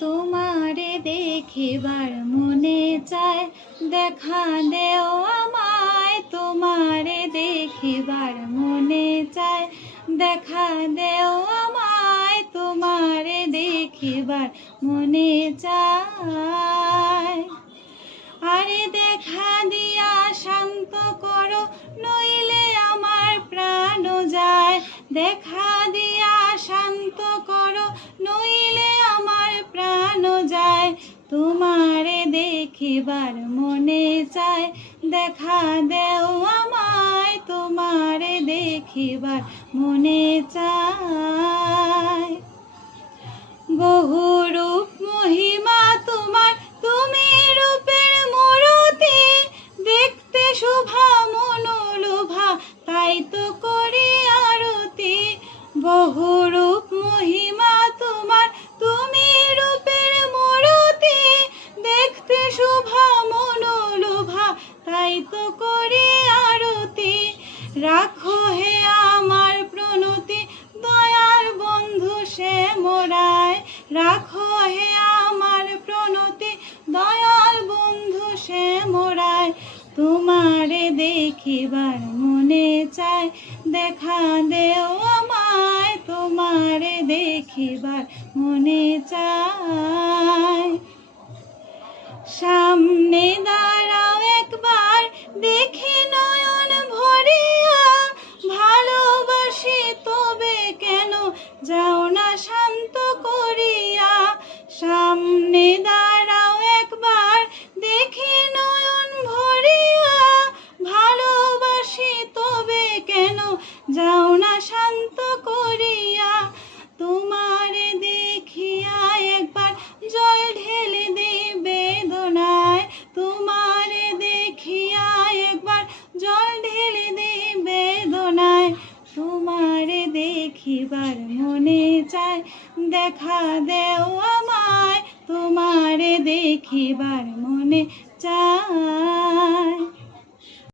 তোমারে দেখিবার মনে চায়, দেখা দেও আমায়। তোমারে দেখিবার মনে চায়, দেখা দেও আমায়। তোমারে দেখিবার মনে চায়। আরে দেখা দিয়া শান্ত করো, নইলে আমার প্রাণ যায়। দেখা দিয়া শান্ত করো, নইলে আমার প্রাণ যায়। তোমারে দেখিবার মনে চায়, দেখা দেও আমায়। তোমারে দেখিবার মনে চায়। বহুরূপ মহিমা তোমার, তুমি রূপের মূরতি। দেখতে শোভা মনোলোভা, তাই তো করি আরতি। বহুরূপ মহিমা তোমার, তুমি রূপের মূরতি। দেখতে শোভা মনোলোভা, তাই তো করি আরতি। রাখো হে আমার প্রণতি, দয়ার বন্ধু সে মোরায়। রাখো হে আমার প্রণতি, দয়াল বন্ধু সে মোরায়। তোমারে দেখিবার মনে চায়, দেখা দেও আমায়। তোমারে দেখিবার মনে চায়। সামনে দাঁড়াও একবার, দেখি নয়ন ভরিয়া। ভালোবাসি তবে কেন, যাও না শান্ত করিয়া। সামনে দাঁড়াও একবার, দেখি নয়ন ভরিয়া। ভালোবাসি তবে কেন, যাও না শান্ত করিয়া। তোমারে দেখিয়া একবার, জল ঢেলে দে বেদনায়। তোমারে দেখিয়া একবার, জল ঢেলে দে বেদনায়। তোমারে দেখিবার মনে চায়, দেখা দেও আমায়। তোমারে দেখিবার মনে চায়।